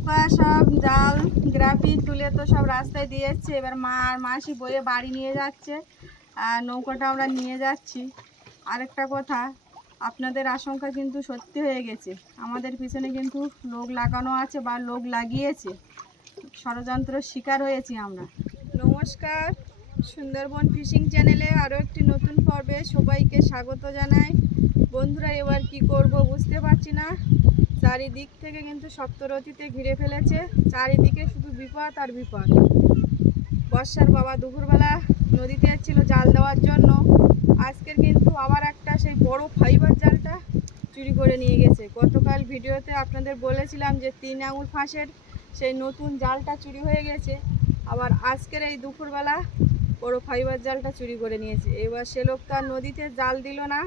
নৌকা সব জাল গ্রাফি তুলে তো সব রাস্তায় দিয়ে যাচ্ছে। এবার মা আর মাসি বয়ে বাড়ি নিয়ে যাচ্ছে আর নৌকাটা আমরা নিয়ে যাচ্ছি। আরেকটা কথা, আপনাদের আশঙ্কা কিন্তু সত্যি হয়ে গেছে। আমাদের পিছনে কিন্তু লোক লাগানো আছে বা লোক লাগিয়েছে, ষড়যন্ত্রের শিকার হয়েছি আমরা। নমস্কার, সুন্দরবন ফিশিং চ্যানেলে আরও একটি নতুন পর্বে সবাইকে স্বাগত জানাই। বন্ধুরা, এবার কি করব বুঝতে পারছি না। চারিদিক থেকে কিন্তু সপ্তরথীতে ঘিরে ফেলেছে, চারিদিকে শুধু বিপদ আর বিপদ। বর্ষার বাবা দুপুরবেলা নদীতে এসেছিল জাল দেওয়ার জন্য। আজকের কিন্তু আবার একটা সেই বড় ফাইবার জালটা চুরি করে নিয়ে গেছে। গতকাল ভিডিওতে আপনাদের বলেছিলাম যে 3 আঙুল ফাঁসের সেই নতুন জালটা চুরি হয়ে গেছে। আবার আজকের এই দুপুরবেলা বড় ফাইবার জালটা চুরি করে নিয়েছে। এবার সে লোক তো আর নদীতে জাল দিল না,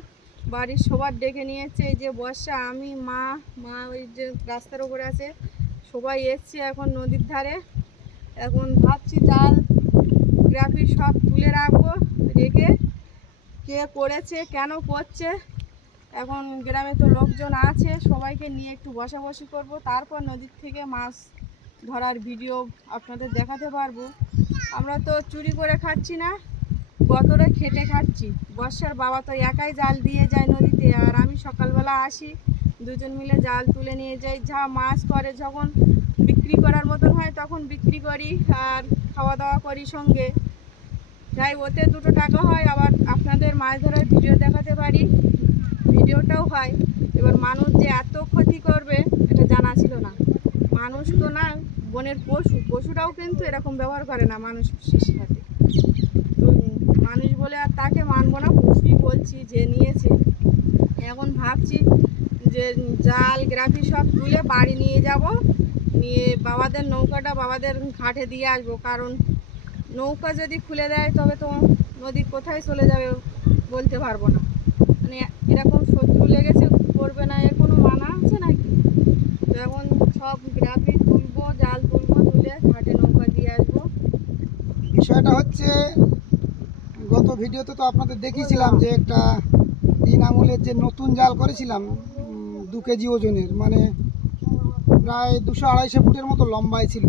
বাড়ির সবার ডেকে নিয়েছে। এই যে বর্ষা, আমি, মা ওই যে রাস্তার ওপরে আছে, সবাই এসছে এখন নদীর ধারে। এখন ভাবছি জাল গ্রাফি সব তুলে রাখবো, রেখে কে করেছে কেন করছে। এখন গ্রামে তো লোকজন আছে, সবাইকে নিয়ে একটু বসাবসি করব, তারপর নদীর থেকে মাছ ধরার ভিডিও আপনাদের দেখাতে পারবো। আমরা তো চুরি করে খাচ্ছি না, গতরে খেটে খাচ্ছি। বর্ষার বাবা তো একাই জাল দিয়ে যায় নদীতে, আর আমি সকালবেলা আসি, দুজন মিলে জাল তুলে নিয়ে যাই। যা মাছ করে যখন বিক্রি করার মতন হয় তখন বিক্রি করি, আর খাওয়া দাওয়া করি সঙ্গে। যাই, ওতে 2 টাকা হয়, আবার আপনাদের মাছ ধরার ভিডিও দেখাতে পারি, ভিডিওটাও হয়। এবার মানুষ যে এত ক্ষতি করবে এটা জানা ছিল না। মানুষ তো না, বনের পশুরাও কিন্তু এরকম ব্যবহার করে না মানুষের সাথে। তো মানুষ বলে আর তাকে মানবো না, পশুই বলছি যে নিয়েছে। এখন ভাবছি যে জাল গ্রাফি সব তুলে বাড়ি নিয়ে যাব, নিয়ে বাবাদের নৌকাটা বাবাদের ঘাটে দিয়ে আসবো। কারণ নৌকা যদি খুলে দেয় তবে তো নদী কোথায় চলে যাবে বলতে পারবো না। মানে এরকম শত্রু লেগেছে, করবে না, এর কোনো মানা আছে নাকি? তো এখন সব গ্রাফি তুলবো, জাল তুলবো, তুলে ঘাটে নৌকা দিয়ে আসবো। বিষয়টা হচ্ছে, গত ভিডিওতে তো আপনাদের দেখিয়েছিলাম যে একটা 3 আঙুলের যে নতুন জাল করেছিলাম 2 কেজি ওজনের, মানে প্রায় 200-250 ফুটের মতো লম্বায় ছিল।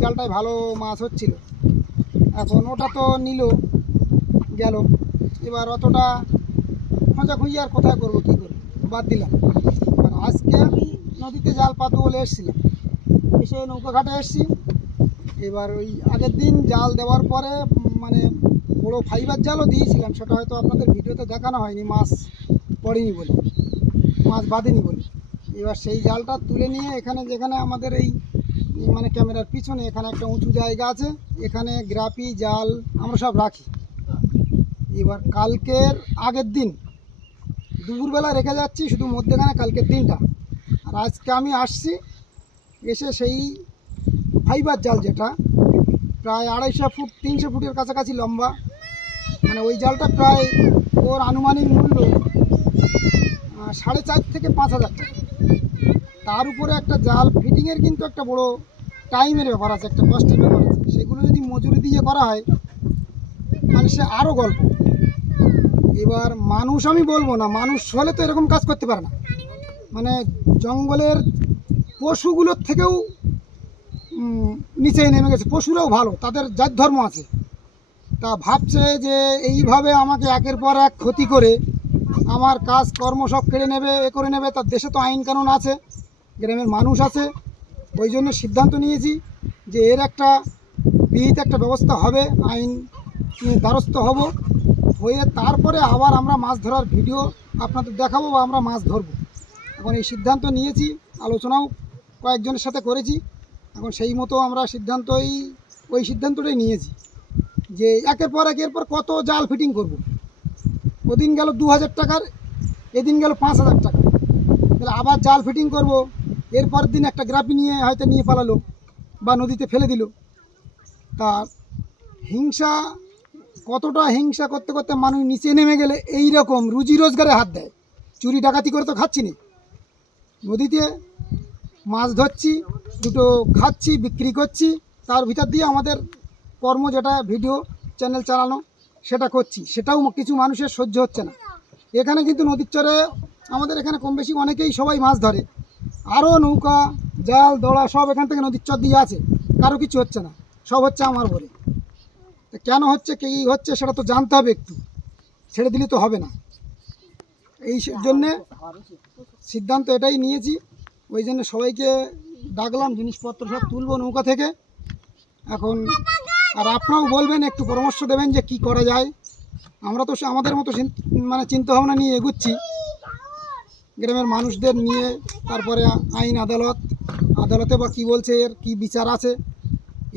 জালটায় ভালো মাছ হচ্ছিল। এখন ওটা তো নিল গেল, এবার অতটা খোঁজাখুঁজি আর কোথায় করবো, কী করবো, বাদ দিলাম। এবার আজকে আমি নদীতে জাল পাতবো বলে এসেছিলাম, এসে নৌকা ঘাটে এসেছি। এবার ওই আগের দিন জাল দেওয়ার পরে মানে বড় ফাইবার জালও দিয়েছিলাম, সেটা হয়তো আপনাদের ভিডিওতে দেখানো হয়নি, মাছ পড়েনি বলে, মাছ বাঁধেনি বলে। এবার সেই জালটা তুলে নিয়ে এখানে, যেখানে আমাদের এই মানে ক্যামেরার পিছনে এখানে একটা উঁচু জায়গা আছে, এখানে গ্রাফি জাল আমরা সব রাখি। এবার কালকের আগের দিন দুপুরবেলা রেখে যাচ্ছি শুধু মধ্যেখানে কালকের দিনটা, আর আজকে আমি আসছি, এসে সেই ফাইবার জাল যেটা প্রায় 250 ফুট 300 ফুটের কাছাকাছি লম্বা, মানে ওই জালটা প্রায় ওর আনুমানিক মূল্য 4,500 থেকে 5,000 টাকা। তার উপরে একটা জাল ফিটিংয়ের কিন্তু একটা বড় টাইমের ব্যাপার আছে, একটা কষ্টের ব্যাপার আছে। সেগুলো যদি মজুরি দিয়ে করা হয় মানে সে আরও গল্প। এবার মানুষ আমি বলবো না, মানুষ হলে তো এরকম কাজ করতে পারে না। মানে জঙ্গলের পশুগুলোর থেকেও নিচেই নেমে গেছে। পশুরাও ভালো, তাদের জাত ধর্ম আছে। তা ভাবছে যে এইভাবে আমাকে একের পর এক ক্ষতি করে আমার কাজ কর্ম সব কেড়ে নেবে, এ করে নেবে। তার দেশে তো আইন কানুন আছে, গ্রামের মানুষ আছে। ওই জন্য সিদ্ধান্ত নিয়েছি যে এর একটা বিহিত একটা ব্যবস্থা হবে, আইন দ্বারস্থ হব, হয়ে তারপরে আবার আমরা মাছ ধরার ভিডিও আপনাদের দেখাবো বা আমরা মাছ ধরবো। এখন এই সিদ্ধান্ত নিয়েছি, আলোচনাও কয়েকজনের সাথে করেছি। এখন সেই মতো আমরা ওই সিদ্ধান্তটাই নিয়েছি যে একের পর কত জাল ফিটিং করব। ওদিন গেল 2,000 টাকার, এদিন গেল 5,000 টাকা, তাহলে আবার জাল ফিটিং করব। এরপর দিন একটা গ্রাফি হয়তো নিয়ে পালালো বা নদীতে ফেলে দিল। তা হিংসা, কতটা হিংসা করতে করতে মানুষ নিচে নেমে গেলে এই রকম রুজি রোজগারে হাত দেয়। চুরি ডাকাতি করে তো খাচ্ছি না, নদীতে মাছ ধরছি, দুটো খাচ্ছি, বিক্রি করছি, তার ভিতর দিয়ে আমাদের কর্ম যেটা ভিডিও চ্যানেল চালানো সেটা করছি। সেটাও কিছু মানুষের সহ্য হচ্ছে না। এখানে কিন্তু নদীর চরে আমাদের এখানে কম বেশি অনেকেই সবাই মাছ ধরে, আরও নৌকা জাল দড়া সব এখান থেকে নদীর চর দিয়ে আছে, কারো কিছু হচ্ছে না, সব হচ্ছে আমার বলে। তা কেন হচ্ছে, কী হচ্ছে সেটা তো জানতে হবে, একটু ছেড়ে দিলে তো হবে না। এই জন্যে সিদ্ধান্ত এটাই নিয়েছি, ওই জন্য সবাইকে ডাকলাম, জিনিসপত্র সব তুলবো নৌকা থেকে এখন। আর আপনারাও বলবেন, একটু পরামর্শ দেবেন যে কি করা যায়। আমরা তো আমাদের মতো মানে চিন্তাভাবনা নিয়ে এগুচ্ছি, গ্রামের মানুষদের নিয়ে। তারপরে আইন আদালতে বা কী বলছে, এর কী বিচার আছে।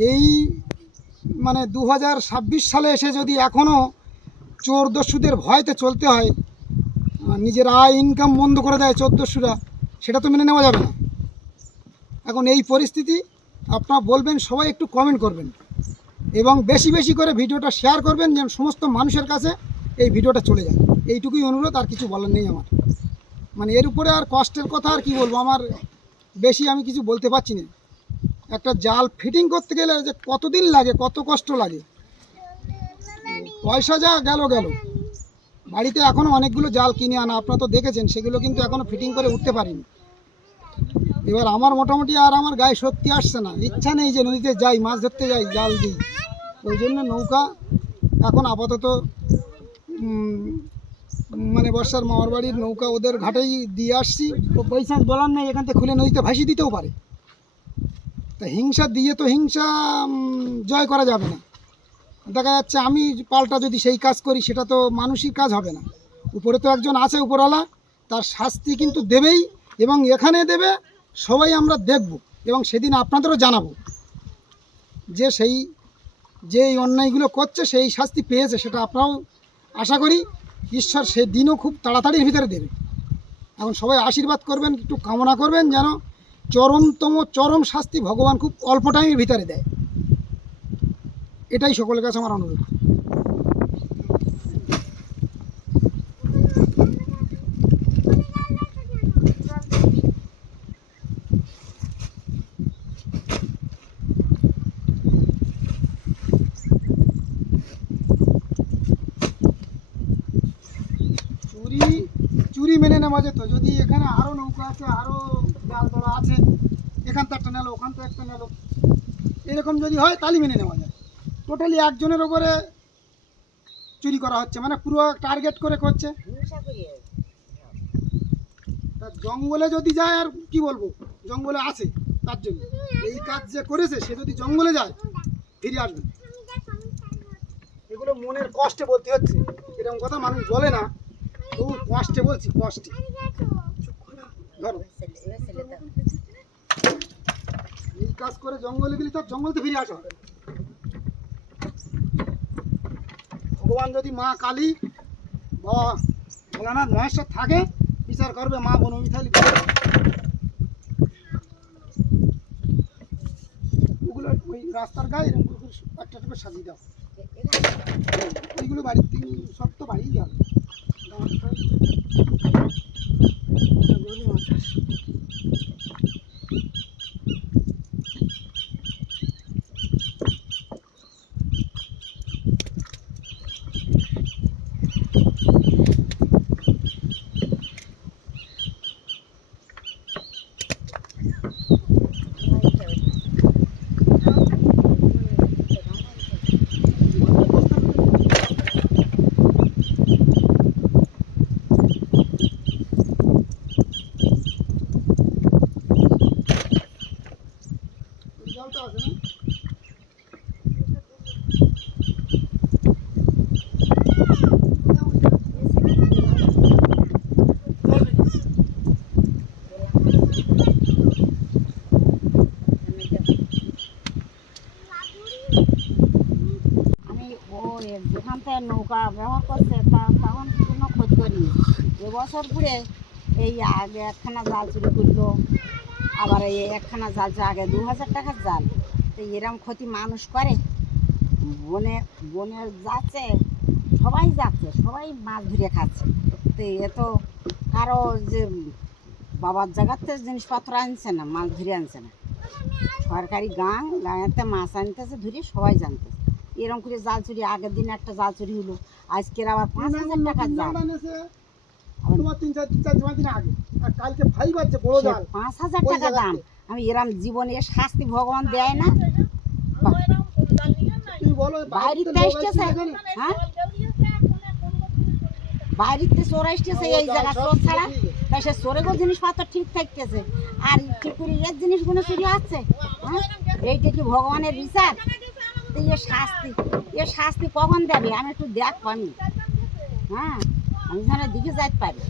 এই মানে 2026 সালে এসে যদি এখনও চোর দস্যুদের ভয়তে চলতে হয়, নিজের আয় ইনকাম বন্ধ করে দেয় চোর দস্যুরা, সেটা তো মেনে নেওয়া যাবে না। এখন এই পরিস্থিতি, আপনারা বলবেন, সবাই একটু কমেন্ট করবেন এবং বেশি বেশি করে ভিডিওটা শেয়ার করবেন, যেন সমস্ত মানুষের কাছে এই ভিডিওটা চলে যায়। এইটুকুই অনুরোধ, আর কিছু বলার নেই আমার। মানে এর উপরে আর কষ্টের কথা আর কি বলবো, আমার বেশি আমি কিছু বলতে পারছি না। একটা জাল ফিটিং করতে গেলে যে কতদিন লাগে, কত কষ্ট লাগে, পয়সা যা গেল। বাড়িতে এখনও অনেকগুলো জাল কিনে আনা, আপনারা তো দেখেছেন, সেগুলো কিন্তু এখনও ফিটিং করে উঠতে পারিনি। এবার আমার মোটামুটি আর আমার গায়ে শক্তি আসছে না, ইচ্ছা নেই যে নদীতে যাই, মাছ ধরতে যাই, জাল দিই। ওই জন্য নৌকা এখন আপাতত মানে বর্ষার মামার বাড়ির নৌকা ওদের ঘাটেই দিয়ে আসছি। তো বৈশাখ বলার নেই, এখান থেকে খুলে নদীতে ভাসিয়ে দিতেও পারে। তা হিংসা দিয়ে তো হিংসা জয় করা যাবে না। দেখা যাচ্ছে আমি পাল্টা যদি সেই কাজ করি, সেটা তো মানুষই কাজ হবে না। উপরে তো একজন আছে, উপরওয়ালা, তার শাস্তি কিন্তু দেবেই, এবং এখানে দেবে, সবাই আমরা দেখব, এবং সেদিন আপনাদেরও জানাবো যে এই অন্যায়গুলো করছে সেই শাস্তি পেয়েছে। সেটা আপনারাও আশা করি ঈশ্বর সেদিনও খুব তাড়াতাড়ির ভিতরে দেবে। এখন সবাই আশীর্বাদ করবেন, একটু কামনা করবেন যেন চরম শাস্তি ভগবান খুব অল্প টাইমের ভিতরে দেয়। এটাই সকলের কাছে আমার অনুরোধ। চুরি মেনে নেওয়া যেত যদি এখানে আরও নৌকা আছে, আরও জাল ধরা আছে, এখান তো একটা নেলো, ওখান তো একটা নেলো, এরকম যদি হয় তাহলে মেনে নেওয়া যায়। টোটালি একজনের ওপরে চুরি করা হচ্ছে, মানে পুরো টার্গেট করে করছে। তা জঙ্গলে যদি যায়, আর কি বলবো, জঙ্গলে আছে তার জন্য এই কাজ যে করেছে, সে যদি জঙ্গলে যায় ফিরে আসবে। এগুলো মনের কষ্টে বলতে হচ্ছে, এরকম কথা মানুষ বলে না, তবু কষ্টে বলছি, কষ্টে। ধরো, এই কাজ করে জঙ্গলে গেলে তার জঙ্গল তো ফিরে আসা হবে। ভগবান যদি মা কালী বা ভোলানাথ মহেশ্বর থাকে, বিচার করবে, মা বনমিথালি ওগুলো ওই রাস্তার গায়ে এরকম একটা করে সাজিয়ে দাও। ওইগুলো বাড়ির থেকে সব তো বাড়িই যাবে। যেখান থেকে নৌকা ব্যবহার করছে তখন কোনো ক্ষতি করিনি। এবছর ঘুরে এই আগে একখানা জাল চুরি করলো, আবার এই একখানা জাল আগে 2000 টাকার জাল। তো এরম ক্ষতি মানুষ করে? বনে যাচ্ছে, সবাই মাছ ধরে খাচ্ছে। তো এ তো কারো যে বাবার জায়গাতে জিনিসপত্র আনছে না, মাছ ধরে আনছে না, সরকারি গাঁয়েতে মাছ আনতেছে ধরে, সবাই জানতেছে। এরকম করে জাল চুরি, আগের দিন একটা জাল চুরি হলো, আজকের আবার 5000 টাকার জাল। 5000 টাকা দাম, আমি এরম জীবনে শাস্তি ভগবান দেয় না। তুমি বলো বাইরেতে আসতেছে, হ্যাঁ বাইরেতে চোর আসতেছে এই জায়গা চোর ছাড়া, তাই সে চোরেরও জিনিসপত্র ঠিক থাকতেছে আর ঠিক করে এর জিনিসগুলো চুরি হচ্ছে। হ্যাঁ এইটা কি ভগবানের বিচার? তো এর শাস্তি কখন দেবে আমি একটু দেখ পানি, হ্যাঁ আমি যেন দিকে যাইতে পারি।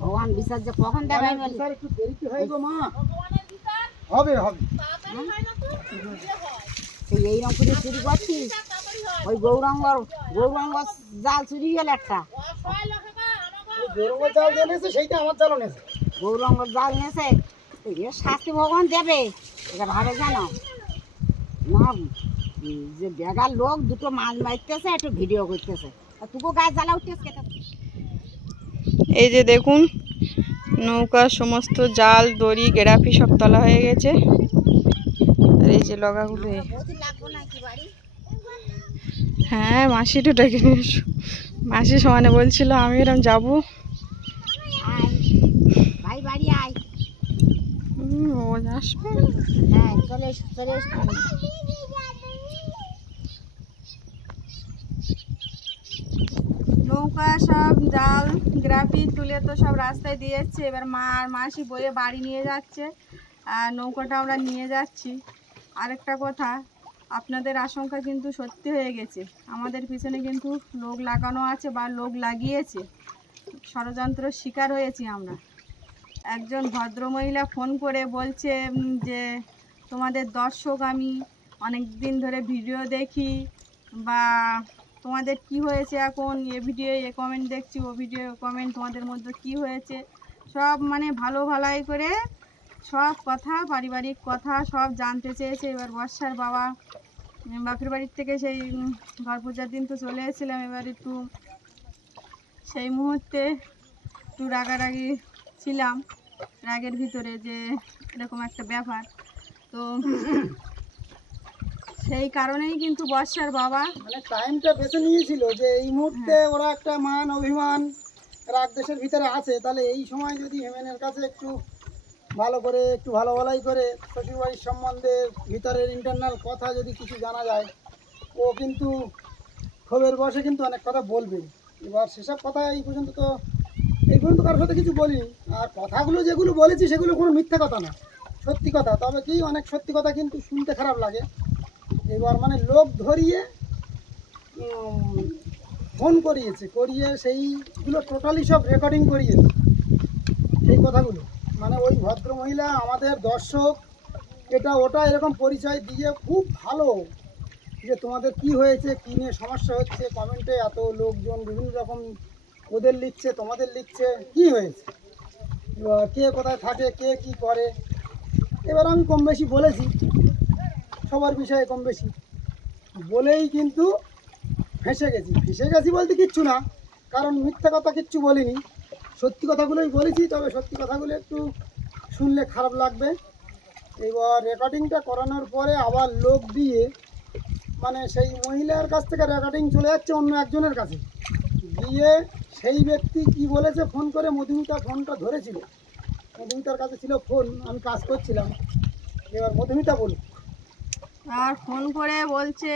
ভগবান বিচার যে কখন দেবে আমি বলি, স্যার একটু দেরি কি হয় গো মা? হবে হবে। সেই এইরকম করে চুরি করছিস, ওই গৌরাঙ্গ জাল চুরি গেল একটা, ওই গরুর জাল জেনেছে সেইটা আমার জাল নেছে। গৌরাঙ্গ জাল নেছে, তো এর শাস্তি ভগবান দেবে এটা ভাবে জানো না। যে বেগার লোক দুটো মাছ মারতেছে একটু ভিডিও করতেছে, আর তুকো গাছ জ্বালা উঠতেছে। এই যে দেখুন নৌকার সমস্ত জাল দড়ি গেরাপি সব তলা হয়ে গেছে। আর এই যে লগাগুলো হ্যাঁ মাসিটা ডেকে নিয়ে এসো। মাসি সমানে বলছিল আমি এরকম যাবো। ভাই বাড়ি আয়, ও আসবে। হ্যাঁ চলে এসো চলে এসো। নৌকা সব জাল গ্রাফি তুলে তো সব রাস্তায় দিয়ে যাচ্ছে। এবার মা আর মাসি বয়ে বাড়ি নিয়ে যাচ্ছে আর নৌকাটা আমরা নিয়ে যাচ্ছি। আরেকটা কথা, আপনাদের আশঙ্কা কিন্তু সত্যি হয়ে গেছে। আমাদের পিছনে কিন্তু লোক লাগানো আছে বা লোক লাগিয়েছে, ষড়যন্ত্র শিকার হয়েছি আমরা। একজন ভদ্রমহিলা ফোন করে বলছে যে তোমাদের দর্শক আমি অনেক দিন ধরে ভিডিও দেখি, বা তোমাদের কি হয়েছে এখন, এ ভিডিও এ কমেন্ট দেখছি, ও ভিডিও কমেন্ট, তোমাদের মধ্যে কি হয়েছে সব মানে ভালো ভালাই করে সব কথা, পারিবারিক কথা সব জানতে চেয়েছে। এবার বর্ষার বাপের বাড়ির থেকে সেই ঘর পূজার দিন তো চলে এসেছিলাম, এবার একটু সেই মুহূর্তে একটু রাগারাগি ছিলাম, রাগের ভিতরে যে এরকম একটা ব্যাপার। তো সেই কারণেই কিন্তু বর্ষার বাবা মানে টাইমটা বেছে নিয়েছিল যে এই মুহূর্তে ওরা একটা মান অভিমান রাগ দেশের ভিতরে আছে, তাহলে এই সময় যদি হেমেনের কাছে একটু ভালো করে একটু ভালো ভালাই করে শ্বশুরবাড়ির সম্বন্ধে ভিতরের ইন্টারনাল কথা যদি কিছু জানা যায়, ও কিন্তু ক্ষোভের বসে কিন্তু অনেক কথা বলবে। এবার সেসব কথা এই পর্যন্ত কারোর সাথে কিছু বলিনি। আর কথাগুলো যেগুলো বলেছি সেগুলো কোনো মিথ্যা কথা না, সত্যি কথা। তবে কি অনেক সত্যি কথা কিন্তু শুনতে খারাপ লাগে। এবার মানে লোক ধরিয়ে ফোন করিয়ে সেইগুলো টোটালি সব রেকর্ডিং করিয়েছে সেই কথাগুলো। মানে ওই ভদ্র মহিলা আমাদের দর্শক এটা ওটা এরকম পরিচয় দিয়ে খুব ভালো যে তোমাদের কি হয়েছে, কী নিয়ে সমস্যা হচ্ছে, কমেন্টে এত লোকজন বিভিন্ন রকম ওদের লিখছে, তোমাদের লিখছে কি হয়েছে, এবার কে কোথায় থাকে, কে কি করে। এবার আমি কম বেশি বলেছি সবার বিষয়ে, কম বেশি বলেই কিন্তু ফেঁসে গেছি বলতে কিচ্ছু না, কারণ মিথ্যা কথা কিচ্ছু বলিনি, সত্যি কথাগুলোই বলেছি। তবে সত্যি কথাগুলো একটু শুনলে খারাপ লাগবে। এবার রেকর্ডিংটা করানোর পরে আবার লোক দিয়ে মানে সেই মহিলার কাছ থেকে রেকর্ডিং চলে যাচ্ছে অন্য একজনের কাছে গিয়ে, সেই ব্যক্তি কি বলেছে ফোন করে, মধুমিতা ফোনটা ধরেছিল, মধুমিতার কাছে ছিল ফোন, আমি কাজ করছিলাম। এবার মধুমিতা বলুন। আর ফোন করে বলছে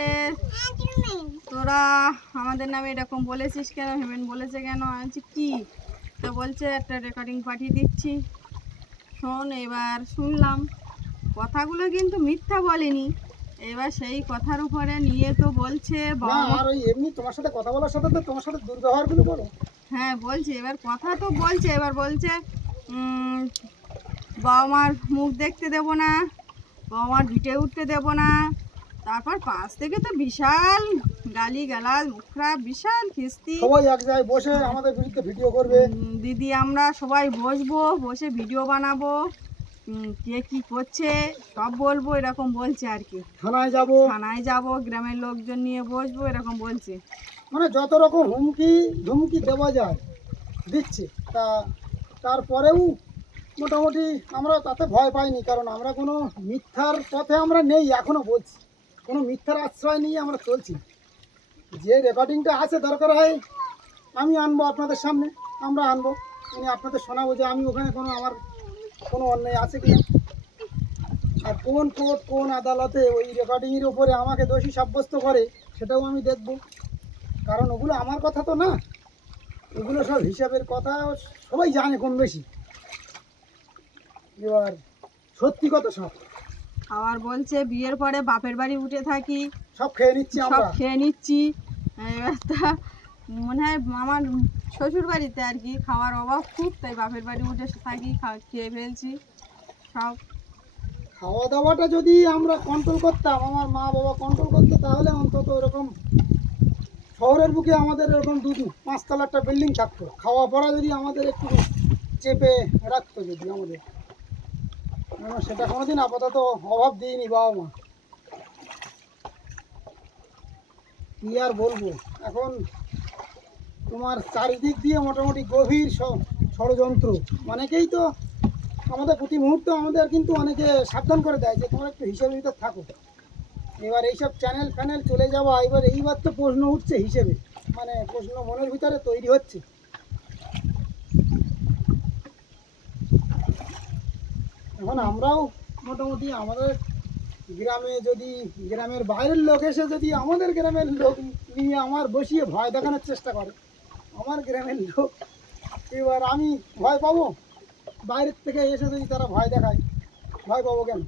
তোরা আমাদের নামে এরকম বলেছিস কেন, হেমেন বলেছে কেন, আমি বলছি কী, তো বলছে একটা রেকর্ডিং পাঠিয়ে দিচ্ছি শোন। এবার শুনলাম কথাগুলো কিন্তু মিথ্যা বলেনি। এবার সেই কথার উপরে নিয়ে তো বলছে না আর ওই এমনি তোমার সাথে কথা বলার সাথে তো তোমার সাথে দুর্ব্যবহারগুলো বলো। হ্যাঁ বলছে, এবার কথা তো বলছে, এবার বলছে বাবা মার মুখ দেখতে দেবো না, বাবা মার ভিটে উঠতে দেবো না। তারপর পাশ থেকে তো বিশাল গালি গালাজ, মুখ খারাপ, বিশাল খিস্তি। সবাই এক জায়গায় বসে আমাদের বিরুদ্ধে ভিডিও করবে। দিদি আমরা সবাই বসবো, বসে ভিডিও বানাবো, কে কী করছে সব বলবো, এরকম বলছে আর কি। থানায় যাবো, গ্রামের লোকজন নিয়ে বসবো, এরকম বলছে। মানে যত রকম ধুমকি দেওয়া যায় দিচ্ছে, তারপরেও মোটামুটি আমরা তাতে ভয় পাইনি, কারণ আমরা কোনো মিথ্যার পথে আমরা নেই, এখনও বলছি কোনো মিথ্যার আশ্রয় নিয়ে আমরা চলছি। যে রেকর্ডিংটা আছে দরকার হয় আমি আনবো আপনাদের সামনে, আমরা আনবো, আপনাদের শোনাবো যে আমি ওখানে কোনো আমার কোনো অন্যায় আছে কি না, আর কোন কোর্ট কোন আদালতে ওই রেকর্ডিংয়ের উপরে আমাকে দোষী সাব্যস্ত করে সেটাও আমি দেখব, কারণ ওগুলো আমার কথা তো না, এগুলো সব হিসাবের কথা, সবাই জানে কম বেশি। এবার সত্যি কথা সব আবার বলছে বিয়ের পরে বাপের বাড়ি উঠে থাকি, সব খেয়ে নিচ্ছি সব আমরা। খেয়ে নিচ্ছি। এবার তা মনে হয় আমার শ্বশুর বাড়িতে আর কি খাওয়ার অভাব খুব, তাই বাপের বাড়ি উঠে থাকি, খেয়ে ফেলছি সব। খাওয়া দাওয়াটা যদি আমরা কন্ট্রোল করতাম, আমার মা বাবা কন্ট্রোল করতো, তাহলে অন্তত এরকম শহরের বুকে আমাদের এরকম 2-5 তলা একটা বিল্ডিং থাকতো। খাওয়া পড়া যদি আমাদের একটু চেপে রাখতো যদি আমাদের, সেটা কোনোদিন আপাতত অভাব দিইনি বাবা মা। কি আর বলবো, এখন তোমার চারিদিক দিয়ে মোটামুটি গভীর ষড়যন্ত্র। অনেকেই তো আমাদের প্রতি মুহূর্তে আমাদের কিন্তু অনেকে সাবধান করে দেয় যে তোমরা একটু হিসেবের ভিতর থাকো। এবার এইসব চ্যানেল ফ্যানেল চলে যাওয়া, এবার এইবার তো প্রশ্ন উঠছে হিসেবে, মানে প্রশ্ন মনের ভিতরে তৈরি হচ্ছে। এখন আমরাও মোটামুটি আমাদের গ্রামে যদি গ্রামের বাইরের লোক এসে যদি আমাদের গ্রামের লোক নিয়ে আমার বসিয়ে ভয় দেখানোর চেষ্টা করে, আমার গ্রামের লোক, এবার আমি ভয় পাবো? বাইরের থেকে এসে যদি তারা ভয় দেখায়, ভয় পাবো কেন?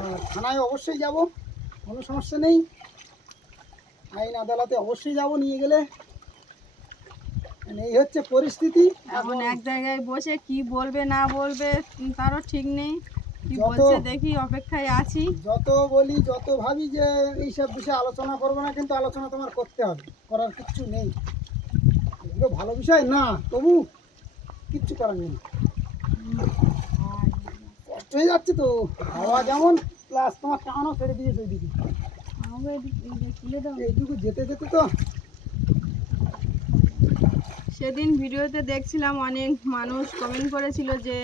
আর থানায় অবশ্যই যাব, কোনো সমস্যা নেই, আইন আদালতে অবশ্যই যাব, নিয়ে গেলে। এই হচ্ছে পরিস্থিতি। এখন এক জায়গায় বসে কি বলবে না বলবে তারও ঠিক নেই, কি যত- বলছে দেখি, অপেক্ষায় আছি। যত বলি, যত ভাবি যে এইসব বিষয়ে আলোচনা করবো না, কিন্তু আলোচনা তোমার করতে হবে, করার কিচ্ছু নেই। এগুলো ভালো বিষয় না, তবু কিচ্ছু করার নেই, কষ্ট হয়ে যাচ্ছে তো। হাওয়া যেমন, প্লাস তোমার টানও ছেড়ে দিয়েছে ওইদিকে, এইটুকু যেতে যেতে তো। সেদিন ভিডিওতে দেখছিলাম অনেক মানুষ কমেন্ট করেছিল যে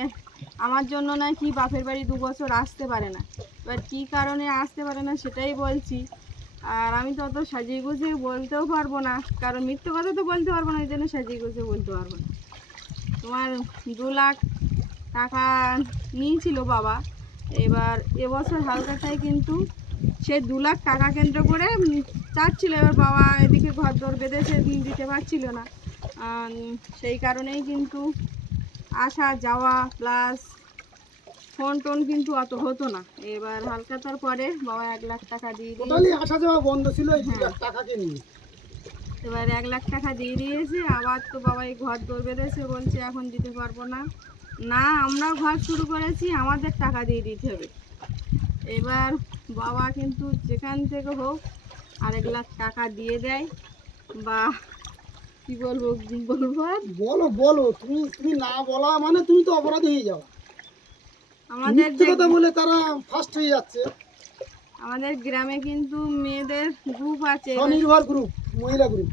আমার জন্য নাকি বাপের বাড়ি 2 বছর আসতে পারে না। এবার কী কারণে আসতে পারে না সেটাই বলছি। আর আমি তো অত সাজিয়ে গুছিয়ে বলতেও পারবো না, কারণ মিথ্যে কথা তো বলতে পারবো না, এই জন্য সাজিয়ে গুছিয়ে বলতে পারবো না। তোমার 2 লাখ টাকা নিয়েছিল বাবা, এবার এবছর হালকাটাই কিন্তু সেই 2 লাখ টাকা কেন্দ্র করে চাচ্ছিল। এবার বাবা এদিকে ঘর দর বেঁধেছে, দিতে পারছিল না, সেই কারণেই কিন্তু আসা যাওয়া প্লাস ফোন টোন কিন্তু অত হতো না। এবার হালকাতার পরে বাবা 1 লাখ টাকা দিয়ে টোটালি দিয়েছে। আসা যাওয়া বন্ধ ছিল এই 2 লাখ টাকাকে নিয়ে। এবার 1 লাখ টাকা দিয়ে দিয়েছে, আবার তো বাবাই ঘর দর বেঁধেছে, বলছে এখন দিতে পারবো না। না, আমরাও ঘর শুরু করেছি, আমাদের টাকা দিয়ে দিতে হবে। এবার বাবা কিন্তু যেখান থেকে হোক 1 লাখ টাকা দিয়ে দেয়, বা কি বলবো আর বলো বলো, তুমি তুমি না বলা মানে তুমি তো অপরাধী হয়ে যাও। আমাদের মিথ্যে যে কথা বলে তারা ফার্স্ট হয়ে যাচ্ছে। আমাদের গ্রামে কিন্তু মেয়েদের গ্রুপ আছে, স্বনির্ভর গ্রুপ, মহিলা গ্রুপ।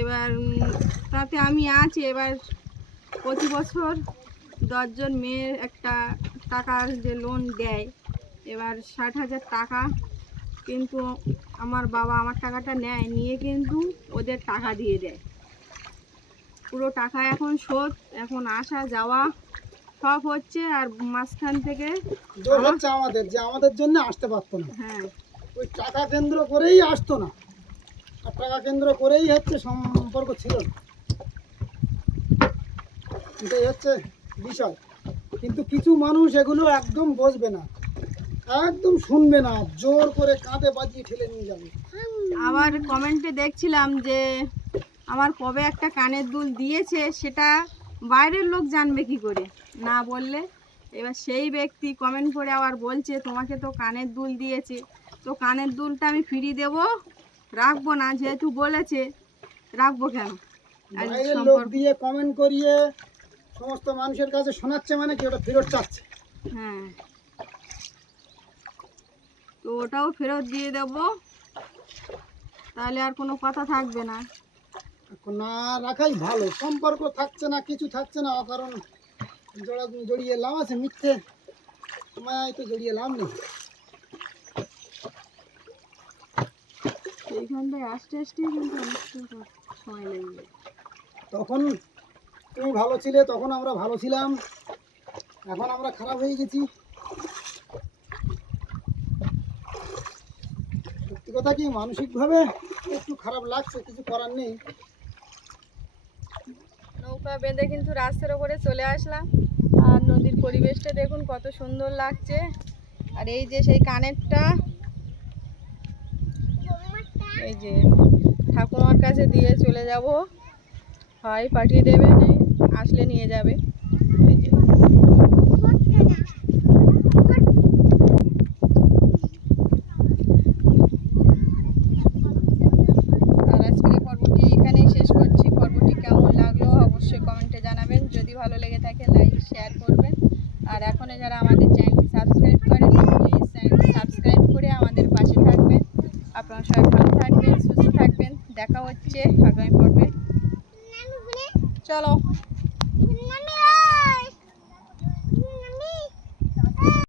এবার তাতে আমি আছি। এবার প্রতি বছর 10 জন মেয়ের একটা টাকার যে লোন দেয়, এবার 60,000 টাকা কিন্তু আমার বাবা আমার টাকাটা নেয়, নিয়ে কিন্তু ওদের টাকা দিয়ে দেয়। পুরো টাকা এখন শোধ, এখন আসা যাওয়া সব হচ্ছে। আর মাঝখান থেকে জোর হচ্ছে আমাদের, যে আমাদের জন্য আসতে পারতো না, হ্যাঁ, ওই টাকা কেন্দ্র করেই আসতো না, আর টাকা কেন্দ্র করেই হচ্ছে সম্পর্ক ছিল না। এটাই হচ্ছে বিষয়। কিন্তু কিছু মানুষ এগুলো একদম বুঝবে না, একদম শুনবে না, জোর করে কাঁধে বাজিয়ে ঠেলে নিয়ে যাবে। আবার কমেন্টে দেখছিলাম যে আমার কবে একটা কানের দুল দিয়েছে সেটা বাইরের লোক জানবে কি করে না বললে। এবার সেই ব্যক্তি কমেন্ট করে আবার বলছে তোমাকে তো কানের দুল দিয়েছে, তো কানের দুলটা আমি ফ্রি দেবো, রাখবো না, যেহেতু বলেছে রাখবো কেন? আর বাইরের লোক সম্পর্ক, দিয়ে কমেন্ট করিয়ে সমস্ত মানুষের কাছে শোনাচ্ছে, মানে কি ওটা ফেরত চাচ্ছে। হ্যাঁ, তো ওটাও ফেরত দিয়ে দেবো, তাহলে আর কোনো কথা থাকবে না। এখন না রাখাই ভালো, সম্পর্ক থাকছে না, কিছু থাকছে না, অকারণ জড়িয়ে লাভ আছে? মিথ্যে মায় তো জড়িয়ে লাভ নেই। সেইখানটায় আসতে আসতেই কিন্তু অনেকটা সময় লেগে যায়। তখন তুমি ভালো ছিলে, তখন আমরা ভালো ছিলাম, এখন আমরা খারাপ হয়ে গেছি। সত্যি কথা কি, মানসিকভাবে একটু খারাপ লাগছে, কিছু করার নেই। নৌকা বেঁধে কিন্তু রাস্তার ওপরে চলে আসলাম। আর নদীর পরিবেশটা দেখুন কত সুন্দর লাগছে। আর এই যে সেই কানেরটা, এই যে ঠাকুমার কাছে দিয়ে চলে যাব, হয় পাঠিয়ে দেবে, নেই আসলে নিয়ে যাবে। এই যে আর আজকের এই পর্বটি এখানেই শেষ করছি। পর্বটি কেমন লাগলো অবশ্যই কমেন্টে জানাবেন। যদি ভালো লেগে থাকে লাইক শেয়ার করবেন। আর এখনও যারা আমাদের চ্যানেলটি সাবস্ক্রাইব করেন প্লিজ চ্যানেলটি সাবস্ক্রাইব করে আমাদের পাশে থাকবেন। আপনারা সবাই ভালো থাকবেন, সুস্থ থাকবেন। দেখা হচ্ছে আগামী পর্বে। চলো।